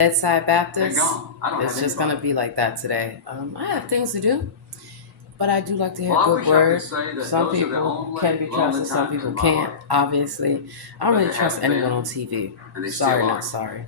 Bedside They're Baptist. gone. I don't have It's just going to anybody. be like that today. I have things to do, but I do like to hear Well, I good wish I could word. say that Some those are the people can only be lonely trusted, some times people in my can't, life, obviously. I don't but really they trust haven't anyone on been, TV. and they still Sorry, not aren't. sorry.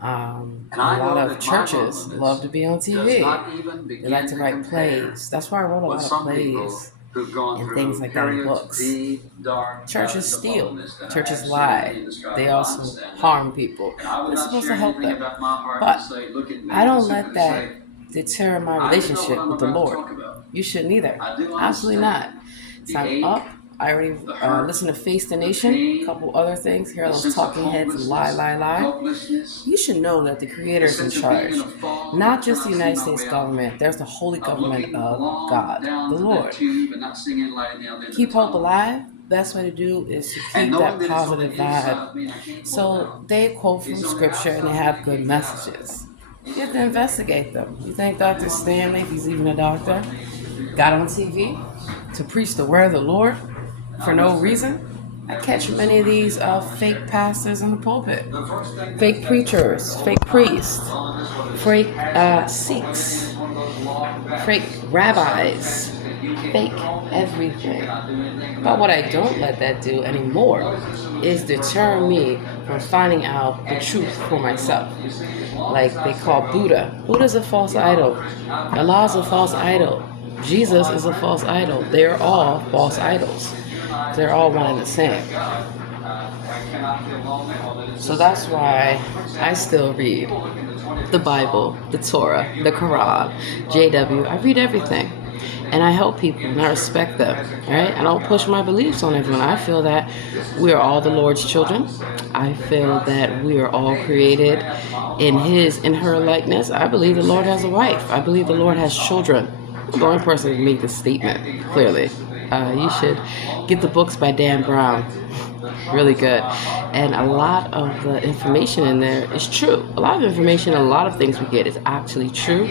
And A I lot know of that my churches love loneliness to be on does TV. not even They like begin to to write compare plays. That's why I wrote a with lot of some people plays who've gone and things through like that in periods books. deep, dark Churches valleys of steal, loneliness that are churches absolutely lie, they indescribable. I also understand that. harm people. And I would It's not supposed share to help anything them. about my heart to But say, look at I me, but don't simply let to say, that deter my I do know what relationship I'm with the about to Lord. talk about. You shouldn't either. I do Absolutely not. understand So the I'm ache, up. I already the hurt, listened to Face the the Nation, a pain, couple other things. Hear the those sense of talking heads lie, hopelessness, lie, lie. helplessness, You should know that the the Creator is in sense of being in charge. a fog Not every just time the I see United my States way out, government. There's the holy of government looking of long God, down the to that Lord. tube and not seeing any light at the end of the Keep hope tunnel. alive. Best way to do is to And keep knowing that that it's on the positive inside vibe. of me and I can't pull it So out. they quote from It's on the scripture and they outside of me and have I good can't get out of it. messages. You have to investigate them. You think Dr. Stanley, if he's even a doctor, got on TV to preach the word of the Lord for no reason? I catch many of these fake pastors in the pulpit, fake preachers, fake priests, fake Sikhs, fake rabbis, fake everything. But what I don't let that do anymore is deter me from finding out the truth for myself. Like they call Buddha. Buddha's a false idol. Allah's a false idol. Jesus is a false idol. They're all false idols. They're all one and the same. So that's why I still read the Bible, the Torah, the Quran, JW. I read everything. And I help people and I respect them. Right? I don't push my beliefs on everyone. I feel that we are all the Lord's children. I feel that we are all created in her likeness. I believe the Lord has a wife. I believe the Lord has children. I'm the only person to make this statement, clearly. You should get the books by Dan Brown. Really good. And a lot of the information in there is true. A lot of information, a lot of things we get is actually true,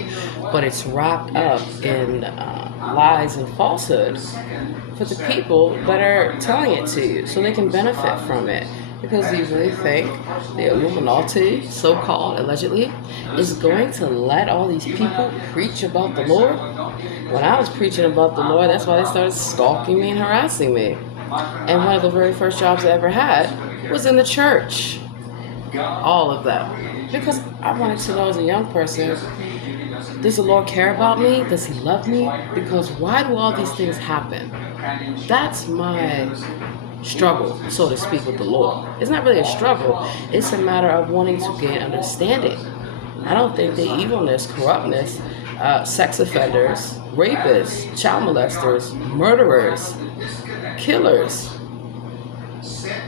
but it's wrapped up in lies and falsehood for the people that are telling it to you so they can benefit from it. Because you really think the Illuminati, so called, allegedly, is going to let all these people preach about the Lord? When I was preaching about the Lord, that's why they started stalking me and harassing me. And one of the very first jobs I ever had was in the church. All of them. Because I wanted to know as a young person, does the Lord care about me? Does He love me? Because why do all these things happen? That's my struggle, so to speak, with the Lord. It's not really a struggle, it's a matter of wanting to gain understanding. I don't think the evilness, corruptness, sex offenders, rapists, child molesters, murderers, killers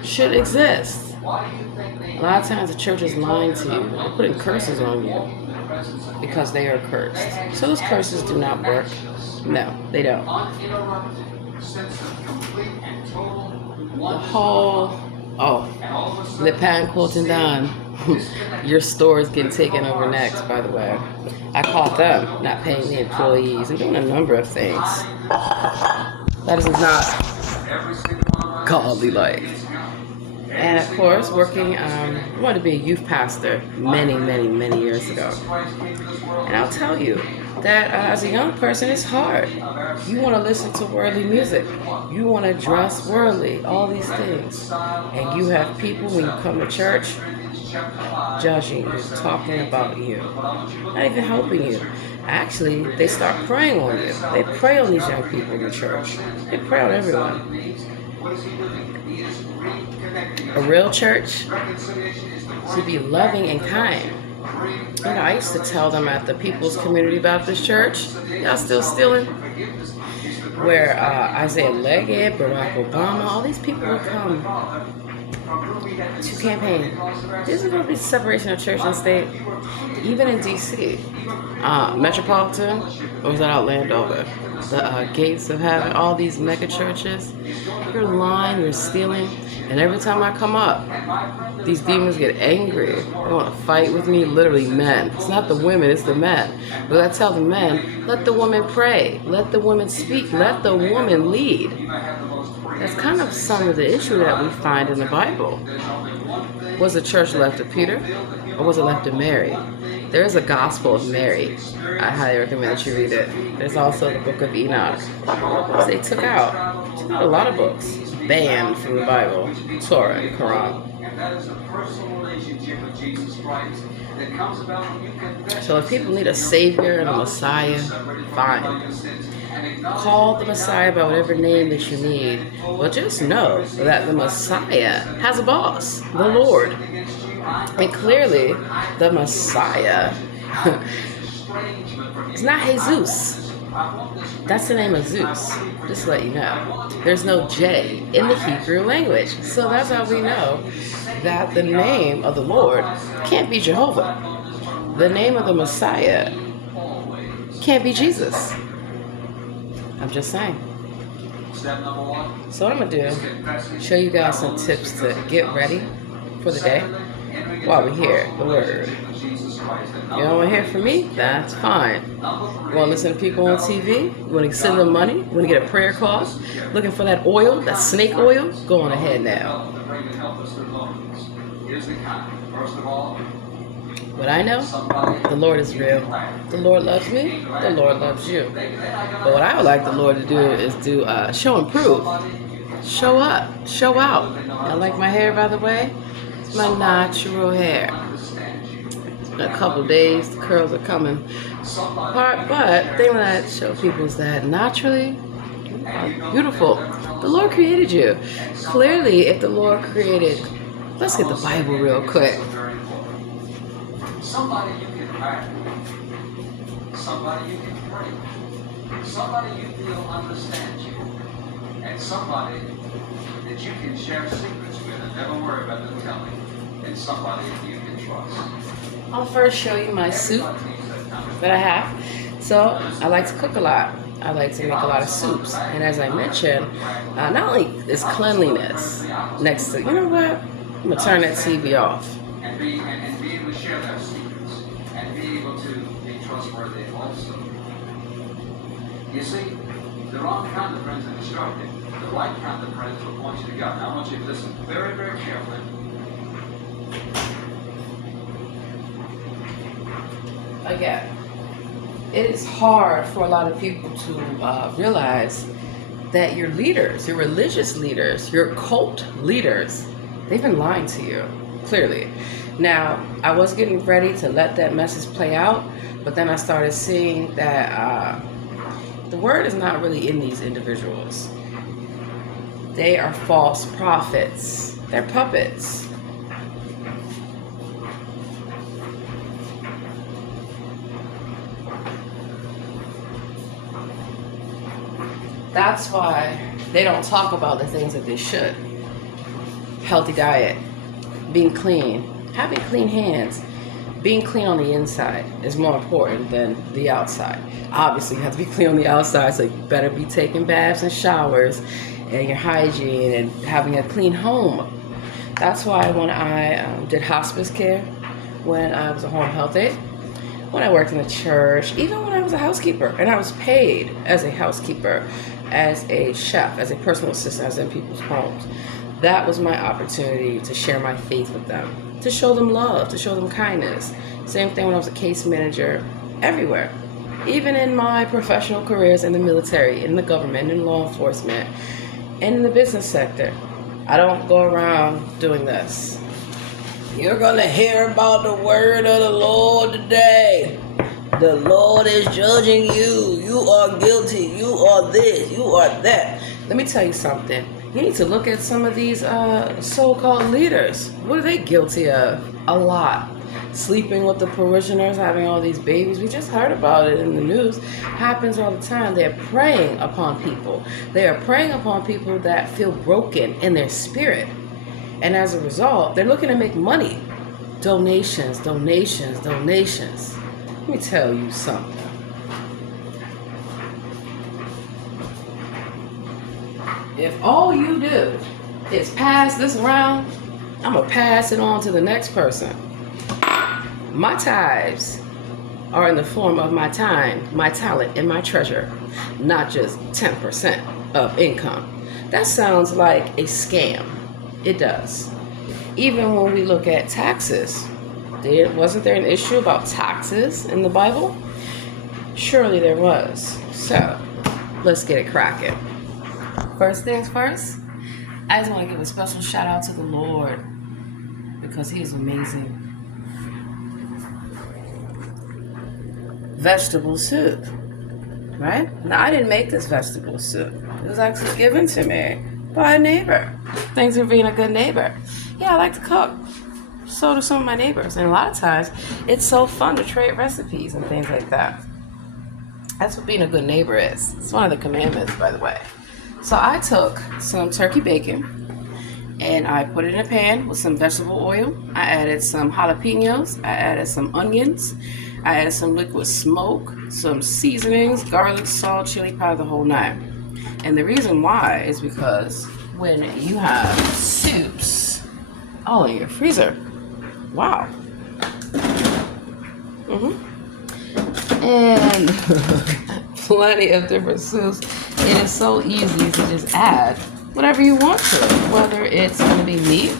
should exist. A lot of times the church is lying to you. They're putting curses on you because they are cursed. So those curses do not work. No, they don't. The whole, Le Pan Quilton Don, your store is getting taken over next, by the way. I caught them not paying the employees and doing a number of things. That is not godly like. And of course, working, I wanted to be a youth pastor many years ago. And I'll tell you that as a young person, it's hard. You want to listen to worldly music. You want to dress worldly, all these things. And you have people, when you come to church, judging you, talking about you, not even helping you. Actually, they start preying on you. They prey on these young people in the church. They prey on everyone. A real church should be loving and kind. You know, I used to tell them at the People's Community Baptist Church, y'all still stealing? Where Isaiah Leggett, Barack Obama, all these people would come to campaign. Isn't going to be separation of church and state? Even in D.C., Metropolitan, or was that out Landover? The Gates of Heaven, all these mega churches. You're lying, you're stealing, and every time I come up, these demons get angry. They want to fight with me, literally men. It's not the women, it's the men. But I tell the men, let the woman pray. Let the woman speak. Let the woman lead. That's kind of some of the issue that we find in the Bible. Was the church left to Peter, or was it left to Mary? There is a Gospel of Mary. I highly recommend that you read it. There's also the Book of Enoch. They took out a lot of books banned from the Bible, Torah and Quran. So if people need a Savior and a Messiah, fine. Call the Messiah by whatever name that you need. But just know that the Messiah has a boss, the Lord. And clearly, the Messiah is not Jesus. That's the name of Zeus, just to let you know. There's no J in the Hebrew language. So that's how we know that the name of the Lord can't be Jehovah. The name of the Messiah can't be Jesus. I'm just saying. So what I'm going to do, show you guys some tips to get ready for the day while we hear the word. You don't want to hear from me? That's fine. You want to listen to people on TV? You want to send them money? You want to get a prayer call? Looking for that oil, that snake oil? Go on ahead now. But I know the Lord is real. The Lord loves me. The Lord loves you. But what I would like the Lord to do is do show and prove. Show up. Show out. I like my hair, by the way. It's my natural hair. It's been a couple days. The curls are coming apart. But the thing that I show people is that naturally, beautiful. The Lord created you. Clearly, if the Lord created... Let's get the Bible real quick. Somebody you can marry. Somebody you can pray. Somebody you feel understands you. And somebody that you can share secrets with and never worry about them telling. And somebody you can trust. I'll first show you my soup that I have. So I like to cook a lot. I like to make a lot of soups. And as I mentioned, not only is cleanliness next to, you know what? I'm going to turn that TV off. And be able to share their secrets. And be able to be trustworthy also. You see, the wrong kind of friends are destructive. The right kind of friends will point you to God. Now I want you to listen very, very carefully. Again, it is hard for a lot of people to realize that your leaders, your religious leaders, your cult leaders, they've been lying to you, clearly. Now, I was getting ready to let that message play out, but then I started seeing that the word is not really in these individuals. They are false prophets. They're puppets. That's why they don't talk about the things that they should. Healthy diet, being clean, having clean hands, being clean on the inside is more important than the outside. Obviously, you have to be clean on the outside, so you better be taking baths and showers and your hygiene and having a clean home. That's why when I did hospice care, when I was a home health aide, when I worked in the church, even when I was a housekeeper, and I was paid as a housekeeper, as a chef, as a personal assistant, as in people's homes. That was my opportunity to share my faith with them, to show them love, to show them kindness. Same thing when I was a case manager, everywhere. Even in my professional careers in the military, in the government, in law enforcement, and in the business sector. I don't go around doing this. You're going to hear about the word of the Lord today. The Lord is judging you. You are guilty. You are this. You are that. Let me tell you something. You need to look at some of these so-called leaders. What are they guilty of? A lot. Sleeping with the parishioners, having all these babies. We just heard about it in the news. Happens all the time. They're preying upon people. They are preying upon people that feel broken in their spirit. And as a result, they're looking to make money. Donations, donations, donations. Let me tell you something. If all you do is pass this around, I'm going to pass it on to the next person. My tithes are in the form of my time, my talent, and my treasure, not just 10% of income. That sounds like a scam. It does. Even when we look at taxes, wasn't there an issue about taxes in the Bible? Surely there was. So, let's get it cracking. First things first, I just want to give a special shout out to the Lord because He is amazing. Vegetable soup, right? Now, I didn't make this vegetable soup. It was actually given to me by a neighbor. Thanks for being a good neighbor. Yeah, I like to cook. So do some of my neighbors. And a lot of times, it's so fun to trade recipes and things like that. That's what being a good neighbor is. It's one of the commandments, by the way. So I took some turkey bacon and I put it in a pan with some vegetable oil. I added some jalapenos. I added some onions. I added some liquid smoke, some seasonings, garlic, salt, chili powder, the whole nine. And the reason why is because when you have soups all in your freezer, wow. And plenty of different soups. It is so easy to just add whatever you want to it, whether it's going to be meat.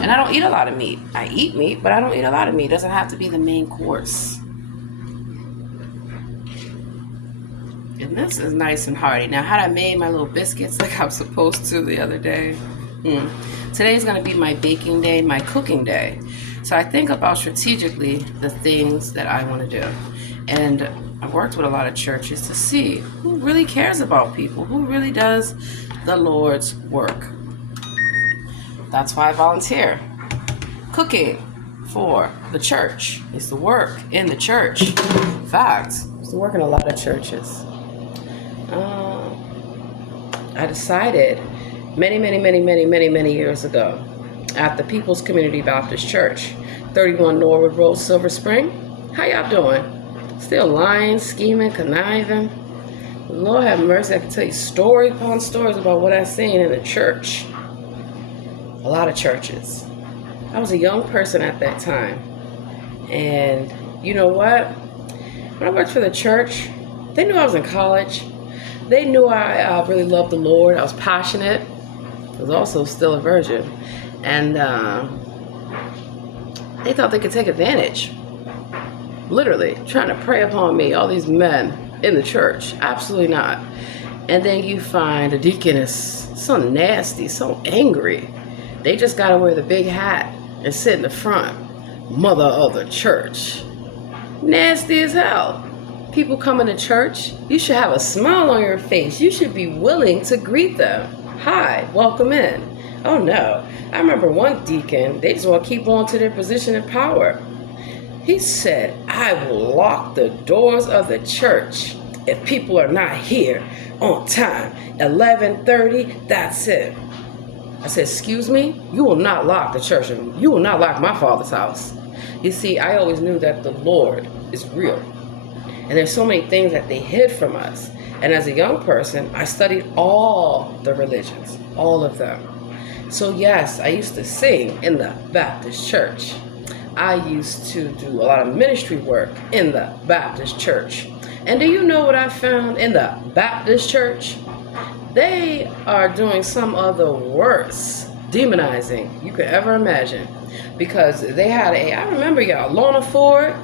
And I don't eat a lot of meat. I eat meat, but I don't eat a lot of meat. It doesn't have to be the main course. And this is nice and hearty. Now, had I made my little biscuits like I was supposed to the other day? Today's going to be my baking day, my cooking day. So I think about strategically the things that I want to do. And I've worked with a lot of churches to see who really cares about people, who really does the Lord's work. That's why I volunteer. Cooking for the church. It's the work in the church. In fact, it's the work in a lot of churches. I decided many years ago at the People's Community Baptist Church, 31 Norwood Road, Silver Spring. How y'all doing? Still lying, scheming, conniving? Lord have mercy, I can tell you story upon stories about what I've seen in the church. A lot of churches. I was a young person at that time. And you know what? When I worked for the church, they knew I was in college. They knew I really loved the Lord. I was passionate. I was also still a virgin. And they thought they could take advantage. Literally, trying to prey upon me, all these men in the church. Absolutely not. And then you find a deaconess, so nasty, so angry. They just got to wear the big hat and sit in the front. Mother of the church. Nasty as hell. People coming to church, you should have a smile on your face. You should be willing to greet them. Hi, welcome in. Oh no. I remember one deacon, they just want to keep on to their position of power. He said, I will lock the doors of the church if people are not here on time. 11:30, that's it. I said, excuse me? You will not lock the church. You will not lock my Father's house. You see, I always knew that the Lord is real. And there's so many things that they hid from us. And as a young person, I studied all the religions, all of them. So yes, I used to sing in the Baptist church. I used to do a lot of ministry work in the Baptist church. And do you know what I found in the Baptist church? They are doing some of the worst demonizing you could ever imagine. Because they had I remember y'all, Lorna Ford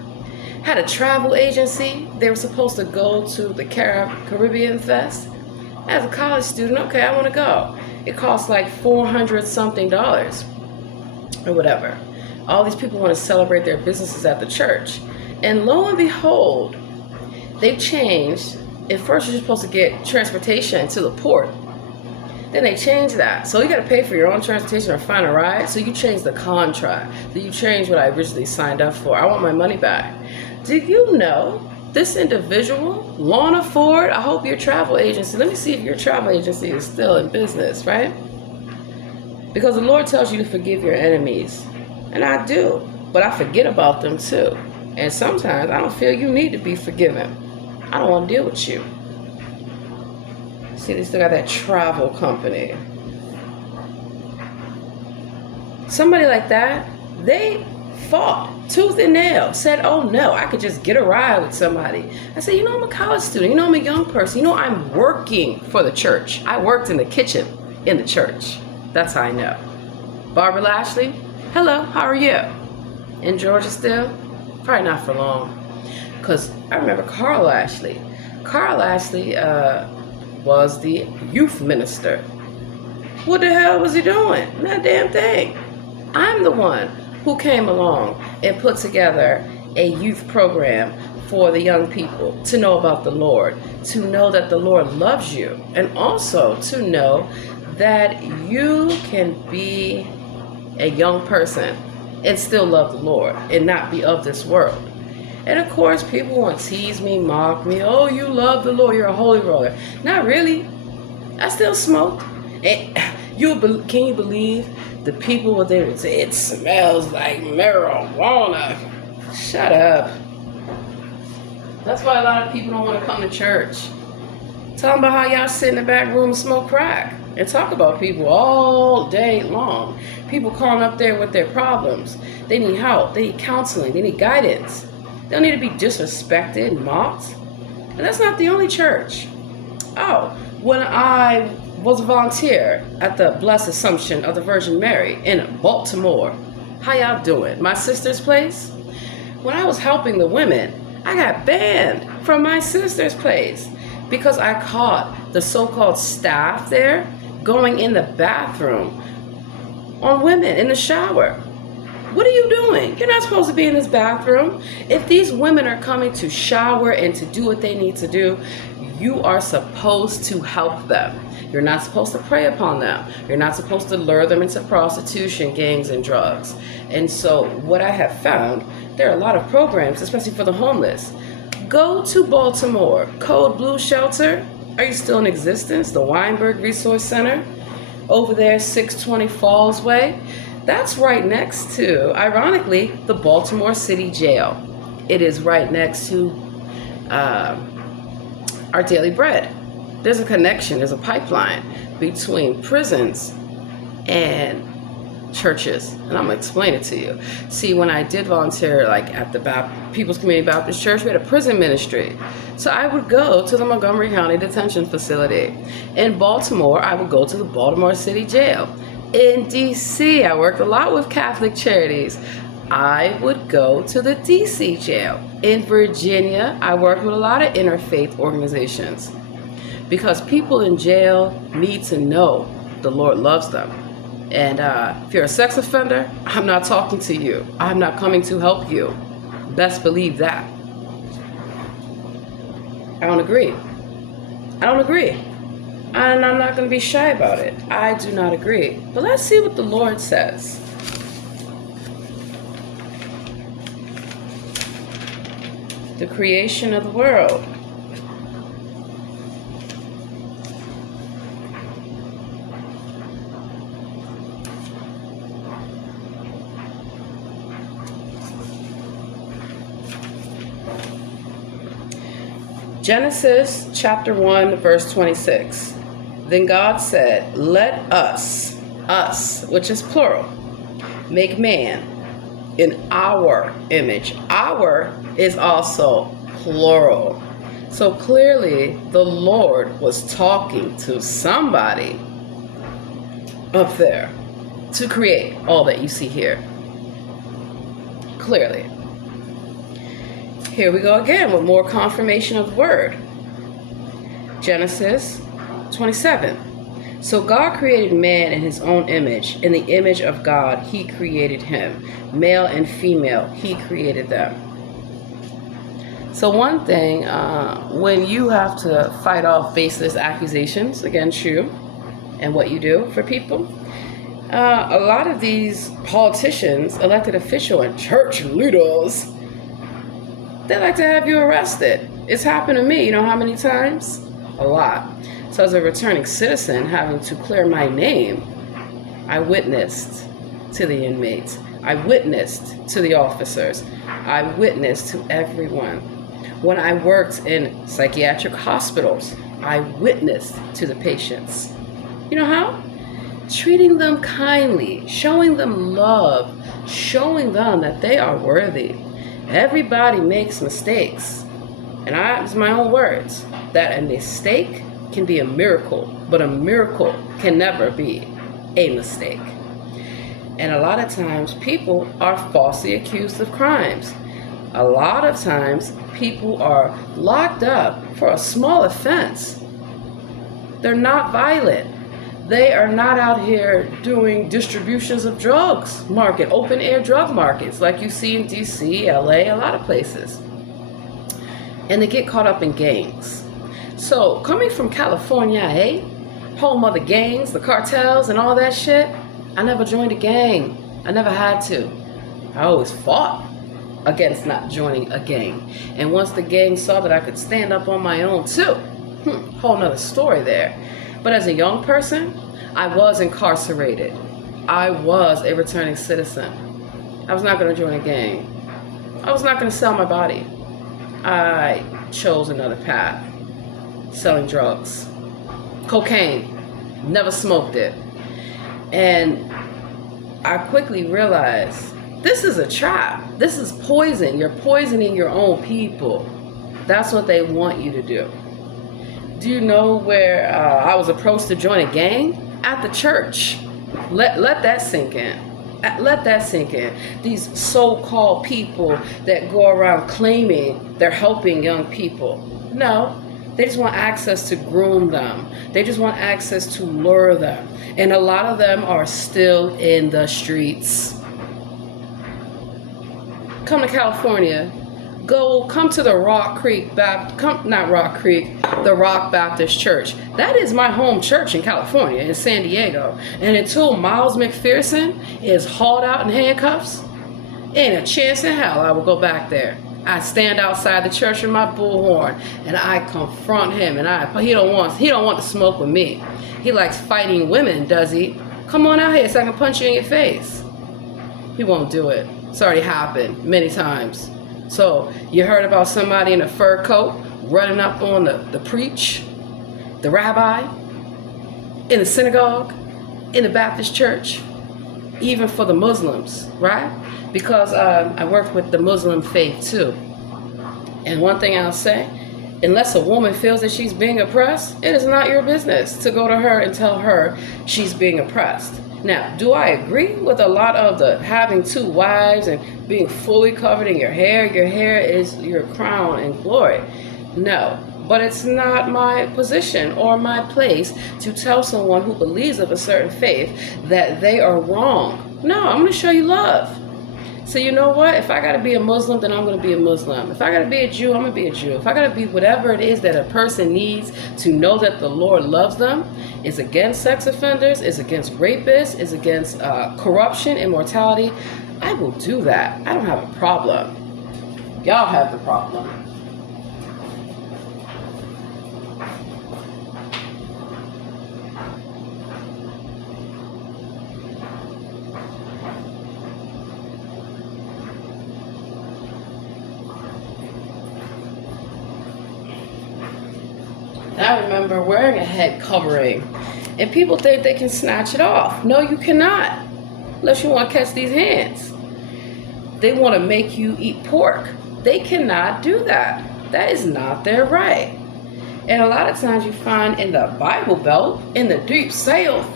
had a travel agency. They were supposed to go to the Caribbean Fest. As a college student, okay, I want to go. It costs like $400 something or whatever. All these people want to celebrate their businesses at the church. And lo and behold, they've changed. At first, you're supposed to get transportation to the port. Then they changed that. So you got to pay for your own transportation or find a ride. So you change the contract. So you change what I originally signed up for. I want my money back. Do you know this individual, Lorna Ford? I hope your travel agency, let me see if your travel agency is still in business, right? Because the Lord tells you to forgive your enemies. And I do. But I forget about them too. And sometimes I don't feel you need to be forgiven. I don't want to deal with you. See, they still got that travel company. Somebody like that, they fought tooth and nail, said, oh no, I could just get a ride with somebody. I said, I'm a college student, I'm a young person, I'm working for the church. I worked in the kitchen in the church. That's how I know. Barbara Lashley, hello, how are you? In Georgia still? Probably not for long. Because I remember Carl Lashley. Carl Lashley was the youth minister. What the hell was he doing? That damn thing. I'm the one who came along and put together a youth program for the young people to know about the Lord, to know that the Lord loves you, and also to know that you can be a young person and still love the Lord and not be of this world. And of course, people want to tease me, mock me. Oh, you love the Lord, you're a holy roller. Not really. I still smoke. And can you believe the people what they would say, it smells like marijuana? Shut up. That's why a lot of people don't want to come to church. Tell them about how y'all sit in the back room and smoke crack and talk about people all day long. People calling up there with their problems. They need help. They need counseling. They need guidance. They don't need to be disrespected and mocked. And that's not the only church. Oh, when I was a volunteer at the Blessed Assumption of the Virgin Mary in Baltimore. How y'all doing? My sister's place? When I was helping the women, I got banned from my sister's place because I caught the so-called staff there going in the bathroom on women in the shower. What are you doing? You're not supposed to be in this bathroom. If these women are coming to shower and to do what they need to do, you are supposed to help them. You're not supposed to prey upon them. You're not supposed to lure them into prostitution, gangs, and drugs. And so what I have found, there are a lot of programs, especially for the homeless. Go to Baltimore, Code Blue Shelter. Are you still in existence? The Weinberg Resource Center, over there, 620 Falls Way. That's right next to, ironically, the Baltimore City Jail. It is right next to Our Daily Bread. There's a connection, there's a pipeline between prisons and churches, and I'm gonna explain it to you. See, when I did volunteer, like at the People's Community Baptist Church, we had a prison ministry. So I would go to the Montgomery County Detention Facility. In Baltimore, I would go to the Baltimore City Jail. In DC, I worked a lot with Catholic charities. I would go to the DC jail. In Virginia, I worked with a lot of interfaith organizations because people in jail need to know the Lord loves them. And if you're a sex offender, I'm not talking to you. I'm not coming to help you. Best believe that. I don't agree. And I'm not going to be shy about it. I do not agree. But let's see what the Lord says. The creation of the world. Genesis chapter 1, verse 26. Then God said, let us, which is plural, make man in our image. Our is also plural. So clearly the Lord was talking to somebody up there to create all that you see here. Clearly. Here we go again with more confirmation of the word. Genesis 27. So God created man in his own image. In the image of God, he created him. Male and female, he created them. So one thing, when you have to fight off baseless accusations against you and what you do for people, a lot of these politicians, elected officials, and church leaders, they like to have you arrested. It's happened to me, you know how many times? A lot. So as a returning citizen, having to clear my name, I witnessed to the inmates. I witnessed to the officers. I witnessed to everyone. When I worked in psychiatric hospitals, I witnessed to the patients. You know how? treating them kindly, showing them love, showing them that they are worthy. Everybody makes mistakes. And it's my own words, that a mistake can be a miracle, but a miracle can never be a mistake. And a lot of times people are falsely accused of crimes. A lot of times people are locked up for a small offense. They're not violent. They are not out here doing distributions of drugs, open air drug markets like you see in DC, LA, a lot of places. And they get caught up in gangs. So coming from California, home of the gangs, the cartels and all that shit, I never joined a gang. I never had to. I always fought against not joining a gang. And once the gang saw that I could stand up on my own too, whole nother story there. But as a young person, I was incarcerated. I was a returning citizen. I was not going to join a gang. I was not going to sell my body. I chose another path. Selling drugs. Cocaine. Never smoked it. And I quickly realized this is a trap. This is poison. You're poisoning your own people. That's what they want you to do. Do you know where I was approached to join a gang? At the church. Let that sink in. Let that sink in. These so-called people that go around claiming they're helping young people. No, they just want access to groom them. They just want access to lure them. And a lot of them are still in the streets. Come to California. Come to the the Rock Baptist Church. That is my home church in California, in San Diego. And until Miles McPherson is hauled out in handcuffs, ain't a chance in hell I will go back there. I stand outside the church with my bullhorn and I confront him, and he don't want to smoke with me. He likes fighting women, does he? Come on out here so I can punch you in your face. He won't do it. It's already happened many times. So you heard about somebody in a fur coat running up on the preach, the rabbi, in the synagogue, in the Baptist church, even for the Muslims, right? Because I work with the Muslim faith too. And one thing I'll say, unless a woman feels that she's being oppressed, it is not your business to go to her and tell her she's being oppressed. Now, do I agree with a lot of the having two wives and being fully covered in your hair? Your hair is your crown and glory. No, but it's not my position or my place to tell someone who believes of a certain faith that they are wrong. No, I'm going to show you love. So you know what? If I got to be a Muslim, then I'm going to be a Muslim. If I got to be a Jew, I'm going to be a Jew. If I got to be whatever it is that a person needs to know that the Lord loves them, is against sex offenders, is against rapists, is against corruption, immortality, I will do that. I don't have a problem. Y'all have the problem. I remember wearing a head covering, and people think they can snatch it off. No, you cannot, unless you want to catch these hands. They want to make you eat pork. They cannot do that. That is not their right. And a lot of times you find in the Bible Belt, in the deep south,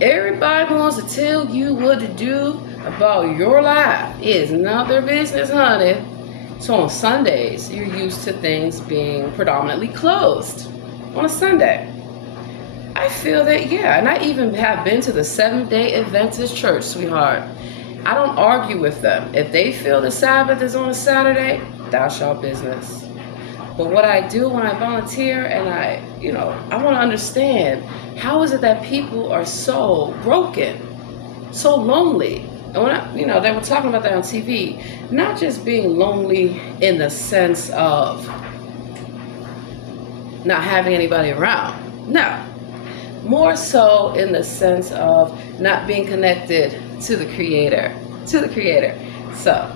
everybody wants to tell you what to do about your life. It is not their business, honey. So on Sundays, you're used to things being predominantly closed. On a Sunday, I feel that, yeah, and I even have been to the Seventh-day Adventist church, sweetheart. I don't argue with them. If they feel the Sabbath is on a Saturday, that's your business. But what I do when I volunteer and I want to understand, how is it that people are so broken, so lonely? And when they were talking about that on TV, not just being lonely in the sense of not having anybody around. No. More so in the sense of not being connected to the Creator. So,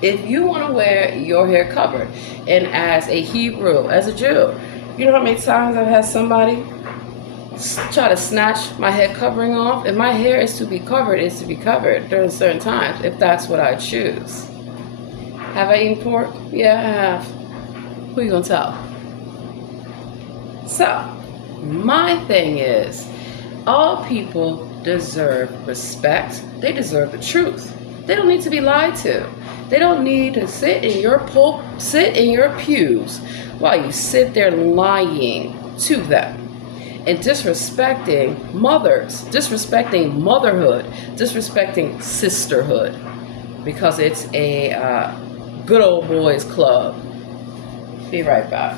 if you want to wear your hair covered, and as a Hebrew, as a Jew, you know how many times I've had somebody try to snatch my head covering off. If my hair is to be covered, it's to be covered during certain times, if that's what I choose. Have I eaten pork? Yeah, I have. Who you gonna tell? So, my thing is, all people deserve respect. They deserve the truth. They don't need to be lied to. They don't need to sit in your pews while you sit there lying to them and disrespecting mothers, disrespecting motherhood, disrespecting sisterhood, because it's a good old boys club. Be right back.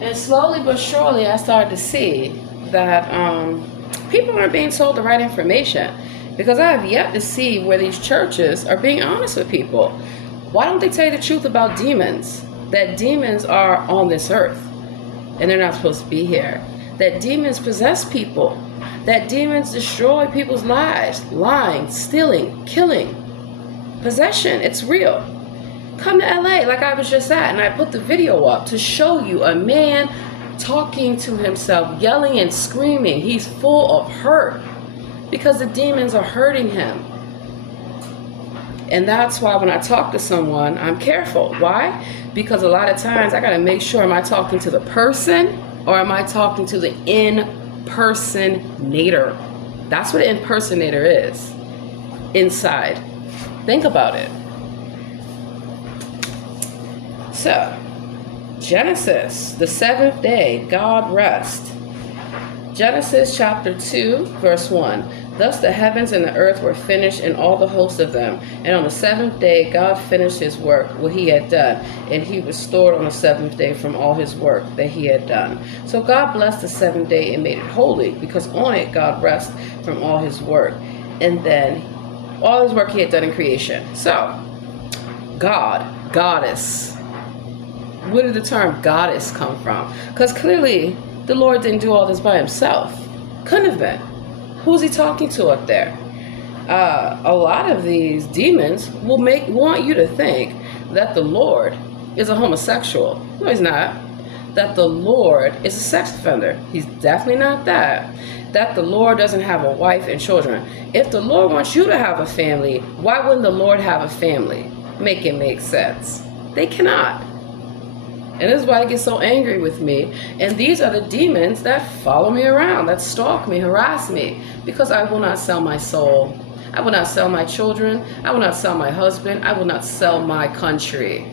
And slowly but surely, I started to see that people aren't being told the right information, because I have yet to see where these churches are being honest with people. Why don't they tell you the truth about demons? That demons are on this earth and they're not supposed to be here. That demons possess people. That demons destroy people's lives. Lying, stealing, killing. Possession, it's real. Come to LA like I was just at, and I put the video up to show you a man talking to himself, yelling and screaming. He's full of hurt because the demons are hurting him. And that's why when I talk to someone, I'm careful. Why? Because a lot of times I got to make sure, am I talking to the person or am I talking to the impersonator? That's what an impersonator is inside. Think about it. So, Genesis, the seventh day, God rest. Genesis chapter 2, verse 1. Thus the heavens and the earth were finished, and all the hosts of them. And on the seventh day, God finished his work, what he had done. And he restored on the seventh day from all his work that he had done. So God blessed the seventh day and made it holy, because on it God rested from all his work. And then all his work he had done in creation. So, God, goddess. Where did the term goddess come from? Because clearly the Lord didn't do all this by himself. Couldn't have been. Who's he talking to up there? A lot of these demons will want you to think that the Lord is a homosexual. No, he's not. That the Lord is a sex offender. He's definitely not that. That the Lord doesn't have a wife and children. If the Lord wants you to have a family, why wouldn't the Lord have a family? Make it make sense. They cannot. And this is why I get so angry with me. And these are the demons that follow me around, that stalk me, harass me, because I will not sell my soul. I will not sell my children. I will not sell my husband. I will not sell my country.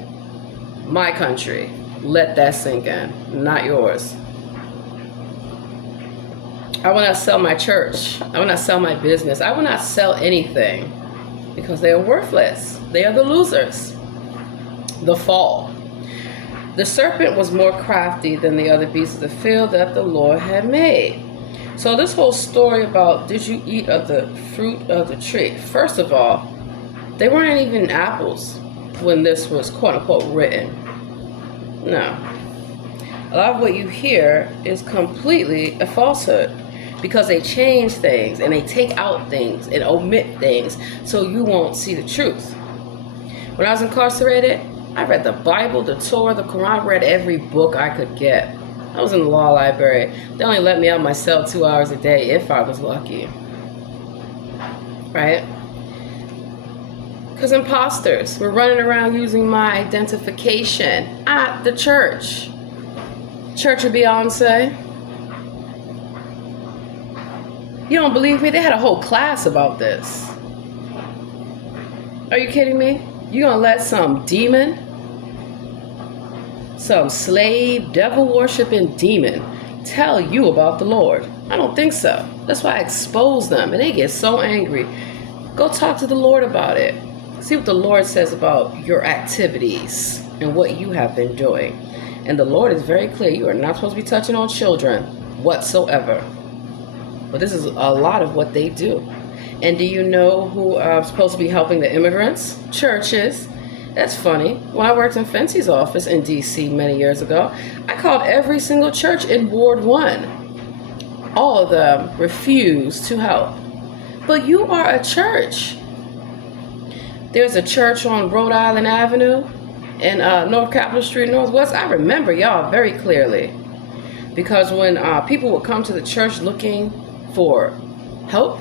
My country. Let that sink in. Not yours. I will not sell my church. I will not sell my business. I will not sell anything, because they are worthless. They are the losers. The fall. The serpent was more crafty than the other beasts of the field that the Lord had made. So this whole story about did you eat of the fruit of the tree? First of all, they weren't even apples when this was quote unquote written. No. A lot of what you hear is completely a falsehood, because they change things and they take out things and omit things so you won't see the truth. When I was incarcerated, I read the Bible, the Torah, the Quran. I read every book I could get. I was in the law library. They only let me out of my cell 2 hours a day if I was lucky. Right? Because imposters were running around using my identification at the church. Church of Beyonce. You don't believe me? They had a whole class about this. Are you kidding me? You gonna let some demon, some slave, devil-worshipping demon tell you about the Lord? I don't think so. That's why I expose them, and they get so angry. Go talk to the Lord about it. See what the Lord says about your activities and what you have been doing. And the Lord is very clear. You are not supposed to be touching on children whatsoever. But this is a lot of what they do. And do you know who are supposed to be helping the immigrants? Churches. That's funny. When I worked in Fenty's office in DC many years ago, I called every single church in Ward 1. All of them refused to help. But you are a church. There's a church on Rhode Island Avenue in North Capitol Street, Northwest. I remember y'all very clearly. Because when people would come to the church looking for help,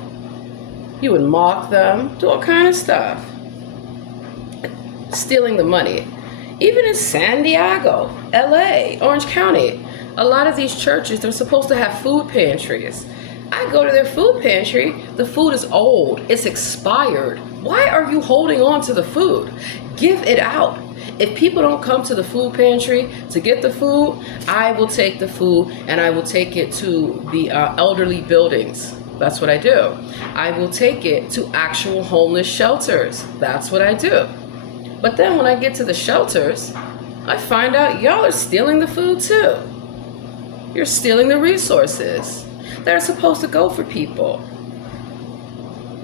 you would mock them, do all kind of stuff. Stealing the money. Even in San Diego, LA, Orange County, a lot of these churches, they're supposed to have food pantries. I go to their food pantry, the food is old, it's expired. Why are you holding on to the food? Give it out. If people don't come to the food pantry to get the food, I will take the food and I will take it to the elderly buildings. That's what I do. I will take it to actual homeless shelters. That's what I do. But then when I get to the shelters, I find out y'all are stealing the food too. You're stealing the resources that are supposed to go for people.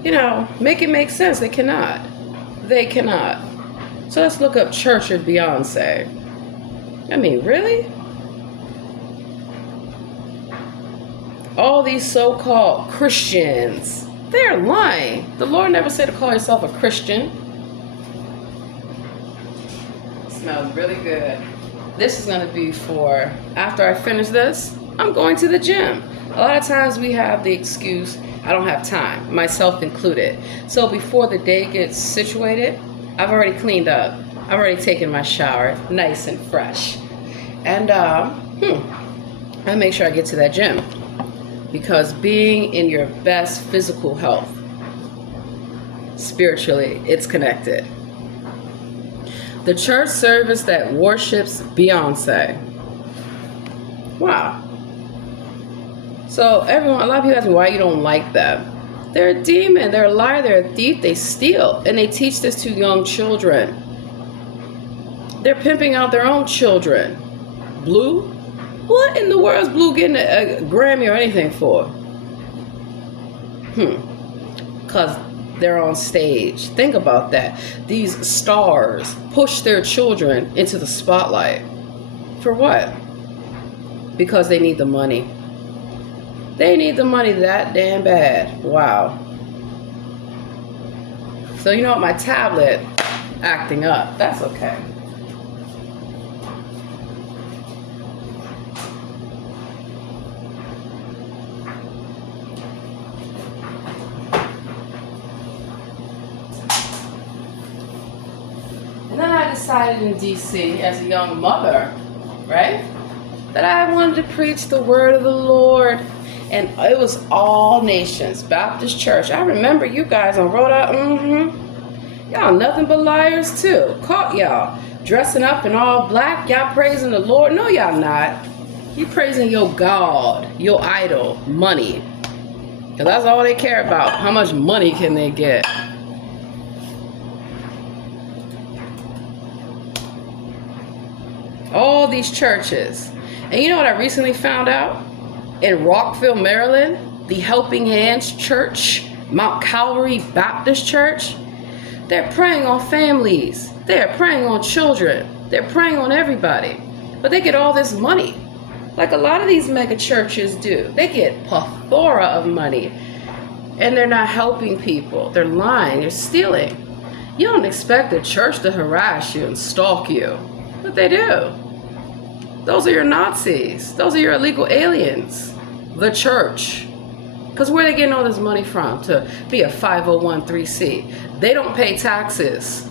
You know, make it make sense. They cannot. They cannot. So let's look up Church of Beyonce. I mean, really? All these so-called Christians, they're lying. The Lord never said to call yourself a Christian. It smells really good. This is going to be for after I finish this, I'm going to the gym. A lot of times we have the excuse, I don't have time, myself included. So before the day gets situated, I've already cleaned up. I've already taken my shower, nice and fresh. And I make sure I get to that gym. Because being in your best physical health, spiritually, it's connected. The church service that worships Beyonce. Wow. So everyone, a lot of people ask me why you don't like them. They're a demon, they're a liar, they're a thief, they steal, and they teach this to young children. They're pimping out their own children. Blue? What in the world is Blue getting a Grammy or anything for? Because they're on stage. Think about that. These stars push their children into the spotlight. For what? Because they need the money. They need the money that damn bad. Wow. So you know what? My tablet acting up. That's okay. And then I decided in DC as a young mother, right, that I wanted to preach the word of the Lord. And it was all nations, Baptist church. I remember you guys on Rhode Island. Y'all nothing but liars too. Caught y'all dressing up in all black. Y'all praising the Lord. No, y'all not. You praising your God, your idol, money. Because that's all they care about. How much money can they get? All these churches. And you know what I recently found out? In Rockville, Maryland, the Helping Hands Church, Mount Calvary Baptist Church, they're preying on families. They're preying on children. They're preying on everybody. But they get all this money. Like a lot of these mega churches do. They get plethora of money. And they're not helping people. They're lying. They're stealing. You don't expect the church to harass you and stalk you. But they do. Those are your Nazis. Those are your illegal aliens. The church. Because where are they getting all this money from to be a 501(c)? They don't pay taxes.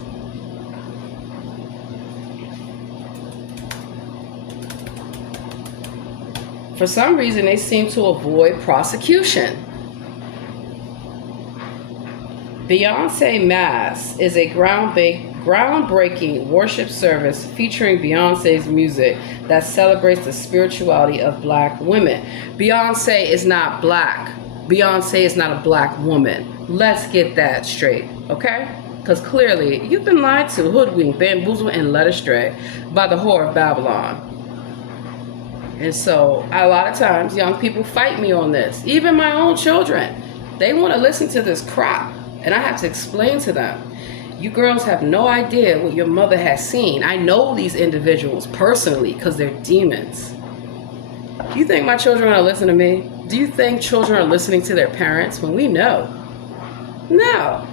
For some reason, they seem to avoid prosecution. Beyonce Mass is a groundbreaking worship service featuring Beyonce's music that celebrates the spirituality of black women. Beyonce is not black. Beyonce is not a black woman. Let's get that straight, okay? Because clearly you've been lied to, hoodwinked, bamboozled, and led astray by the whore of Babylon. And so a lot of times young people fight me on this. Even my own children, they want to listen to this crap. And I have to explain to them, you girls have no idea what your mother has seen. I know these individuals personally because they're demons. Do you think my children are listening to me? Do you think children are listening to their parents when we know? No,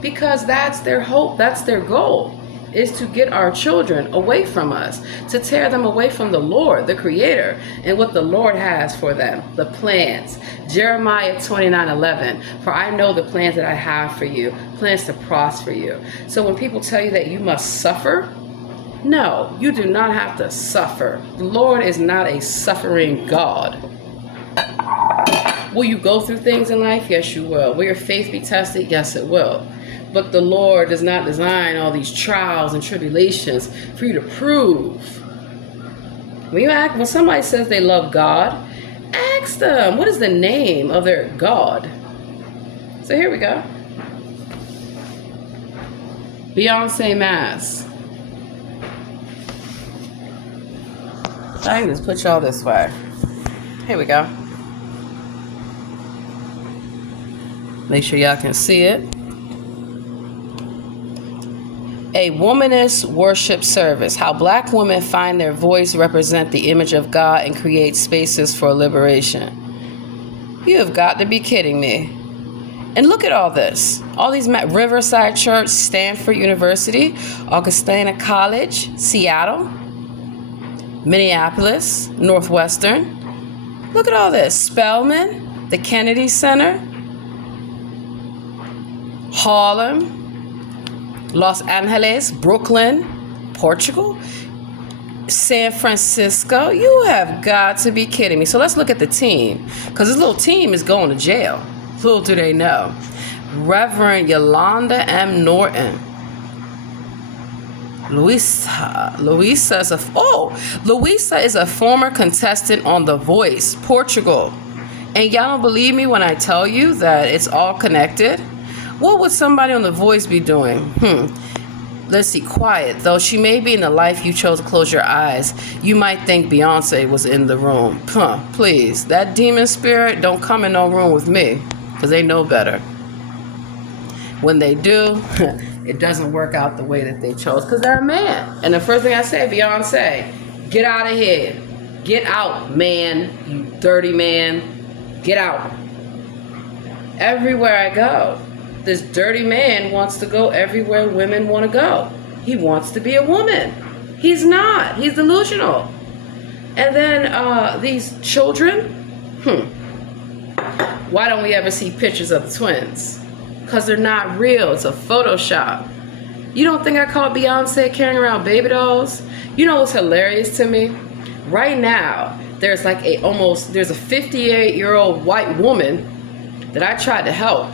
because that's their hope, that's their goal, is to get our children away from us, to tear them away from the Lord, the Creator, and what the Lord has for them, the plans. Jeremiah 29:11, for I know the plans that I have for you, plans to prosper you. So when people tell you that you must suffer, no, you do not have to suffer. The Lord is not a suffering God. Will you go through things in life? Yes, you will. Will your faith be tested? Yes, it will. But the Lord does not design all these trials and tribulations for you to prove. When somebody says they love God, ask them, what is the name of their God? So here we go. Beyonce Mass. I can just put y'all this way. Here we go. Make sure y'all can see it. A womanist worship service. How black women find their voice, represent the image of God, and create spaces for liberation. You have got to be kidding me. And look at all this. All these Riverside Church, Stanford University, Augustana College, Seattle, Minneapolis, Northwestern. Look at all this. Spelman, the Kennedy Center, Harlem, Los Angeles, Brooklyn, Portugal, San Francisco. You have got to be kidding me. So let's look at the team, because this little team is going to jail. Little do they know. Reverend Yolanda M. Norton. Luisa is a former contestant on The Voice, Portugal. And y'all don't believe me when I tell you that it's all connected? What would somebody on The Voice be doing? Let's see, quiet. Though she may be in the life you chose to close your eyes, you might think Beyonce was in the room. Please, that demon spirit don't come in no room with me, because they know better. When they do, it doesn't work out the way that they chose, because they're a man. And the first thing I say, Beyonce, get out of here. Get out, man, you dirty man. Get out. Everywhere I go, this dirty man wants to go everywhere women want to go. He wants to be a woman. He's not. He's delusional. And then these children, why don't we ever see pictures of the twins? Because they're not real. It's a Photoshop. You don't think I caught Beyonce carrying around baby dolls? You know what's hilarious to me? Right now, there's a 58-year-old white woman that I tried to help.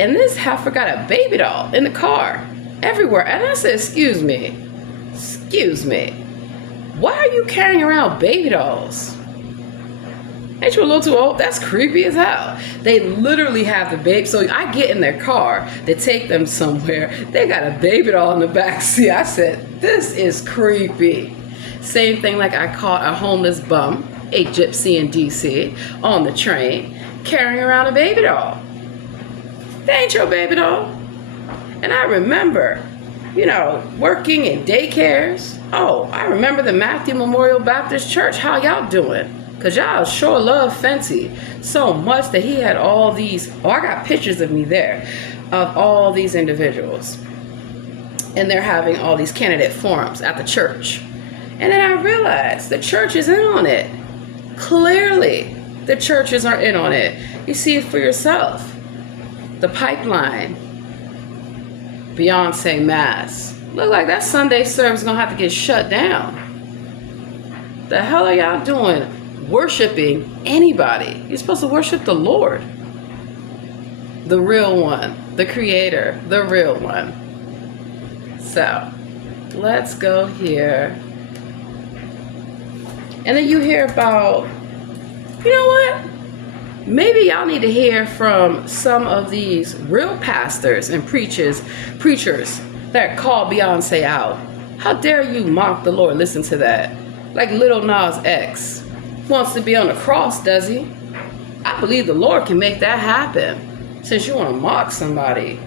And this heifer got a baby doll in the car, everywhere. And I said, excuse me, why are you carrying around baby dolls? Ain't you a little too old? That's creepy as hell. They literally have the baby. So I get in their car to take them somewhere. They got a baby doll in the back seat. I said, this is creepy. Same thing like I caught a homeless bum, a gypsy in DC, on the train, carrying around a baby doll. That ain't your baby doll. And I remember, working in daycares. Oh, I remember the Matthew Memorial Baptist Church. How y'all doing? Because y'all sure love Fenty so much that he had all these, I got pictures of me there, of all these individuals. And they're having all these candidate forums at the church. And then I realized the church is in on it. Clearly, the churches are in on it. You see it for yourself. The pipeline, Beyonce Mass. Look like that Sunday service is going to have to get shut down. The hell are y'all doing worshiping anybody? You're supposed to worship the Lord. The real one. The Creator. The real one. So, let's go here. And then you hear about, you know what? Maybe y'all need to hear from some of these real pastors and preachers that call Beyonce out. How dare you mock the Lord? Listen to that. Like Lil Nas X. wants to be on the cross, does he? I believe the Lord can make that happen. Since you want to mock somebody,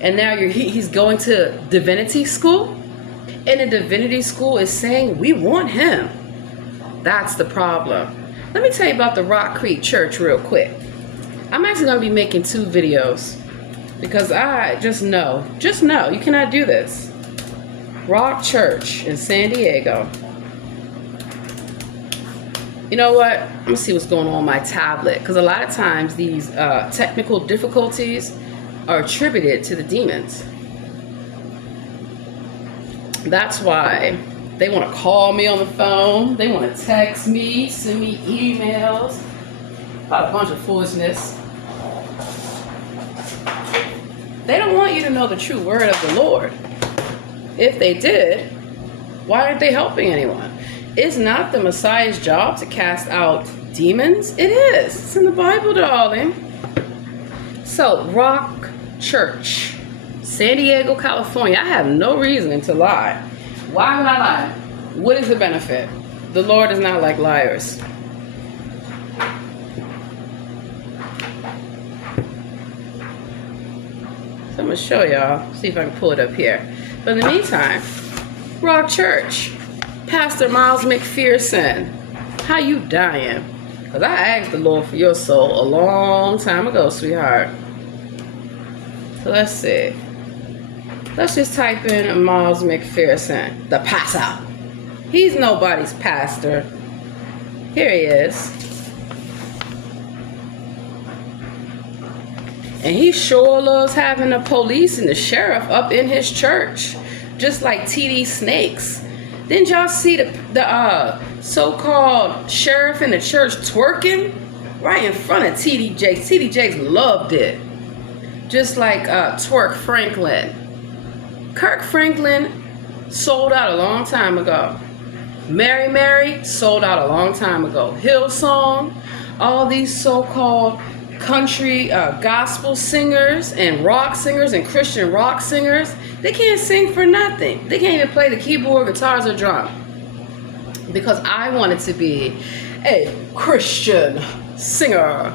and now he's going to divinity school, and the divinity school is saying we want him. That's the problem. Let me tell you about the Rock Creek Church real quick. I'm actually going to be making 2 videos because I just know you cannot do this. Rock Church in San Diego. You know what? Let me see what's going on my tablet, because a lot of times these technical difficulties are attributed to the demons. That's why they want to call me on the phone, they want to text me, send me emails about a bunch of foolishness. They don't want you to know the true word of the Lord. If they did, why aren't they helping anyone? It's not the Messiah's job to cast out demons. It is. It's in the Bible, darling. So, Rock Church, San Diego, California. I have no reason to lie. Why would I lie? What is the benefit? The Lord is not like liars. So I'm going to show y'all. See if I can pull it up here. But in the meantime, Rock Church. Pastor Miles McPherson, how you dying? Because I asked the Lord for your soul a long time ago, sweetheart. So let's see. Let's just type in Miles McPherson, the pastor. He's nobody's pastor. Here he is. And he sure loves having the police and the sheriff up in his church, just like TD Snakes. Didn't y'all see the so-called sheriff in the church twerking right in front of TD Jakes? TD Jakes loved it. Just like Twerk Franklin. Kirk Franklin sold out a long time ago. Mary Mary sold out a long time ago. Hillsong, all these so-called country gospel singers and rock singers and Christian rock singers, they can't sing for nothing. They can't even play the keyboard, guitars, or drum. Because I wanted to be a Christian singer,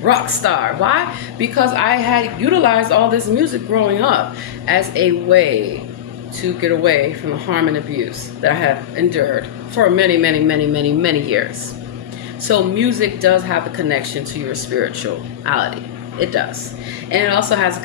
rock star. Why? Because I had utilized all this music growing up as a way to get away from the harm and abuse that I have endured for many, many, many, many, many years. So music does have a connection to your spirituality. It does. And it also has a